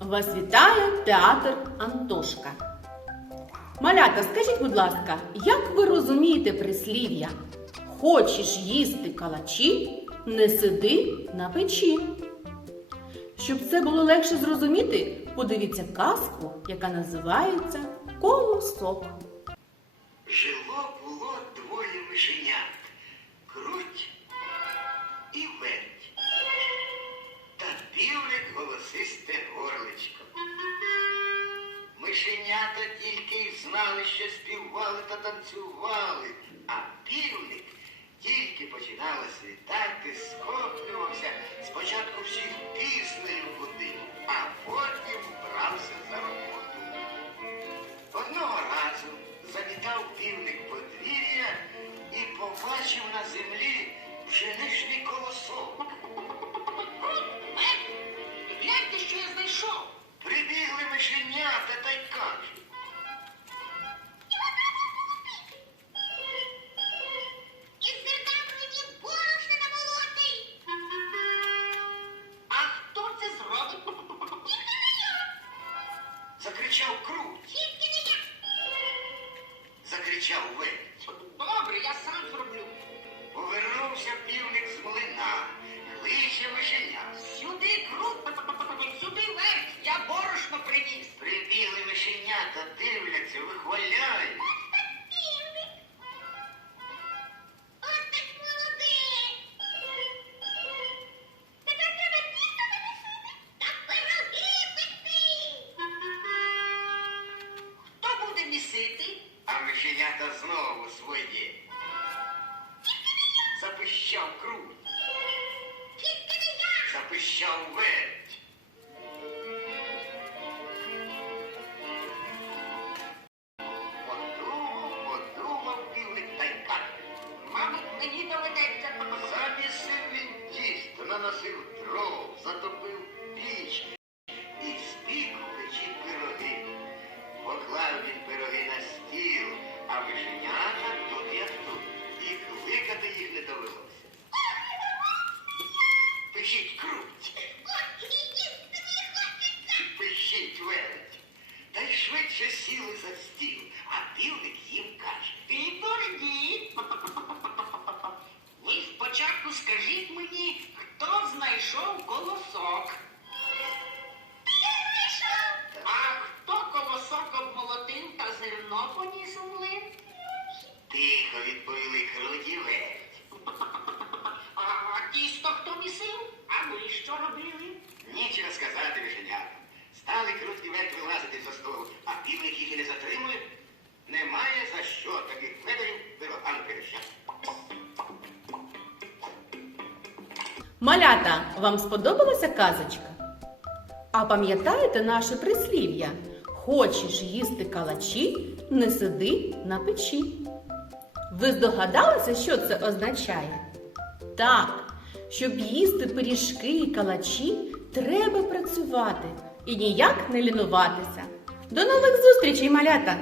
Вас вітає театр Антошка. Малята, скажіть, будь ласка, як ви розумієте прислів'я? Хочеш їсти калачі, не сиди на печі. Щоб це було легше зрозуміти, подивіться казку, яка називається Колосок. Жило було двоє мишенят круть і верть. Знали, що співали та танцювали, а півник тільки починало світати, схоплювався спочатку всіх піснею будив, а потім брався за роботу. Одного разу завітав півник подвір'я і побачив на землі пшеничний колосок. Гляньте, що я знайшов. Прибігли мишенята та й кажуть. Повернувся півник з млина, кличе мишеня. Сюди крут, сюди верть, я борошно приніс. Прибігли мишенята, дивляться, вихваляють. Хто буде місити? А мишенята знову своє. Запищав круть, Тільки не я. запищав верть. Подумав, подумав півник та й каже. Мабуть, мені доведеться. Замісив він тісто, наносив дров, затопив піч швидше сіли за стіл, а півник їм каже. Підождіть. Ви спочатку скажіть мені, хто знайшов колосок. За столу, а їх і не затримує. Немає за що таких федорів пирогами пригощати. Малята, вам сподобалася казочка? А пам'ятаєте наше прислів'я? Хочеш їсти калачі, не сиди на печі. Ви здогадалися, що це означає? Так, щоб їсти пиріжки і калачі, треба працювати і ніяк не лінуватися. До нових зустрічей, малята!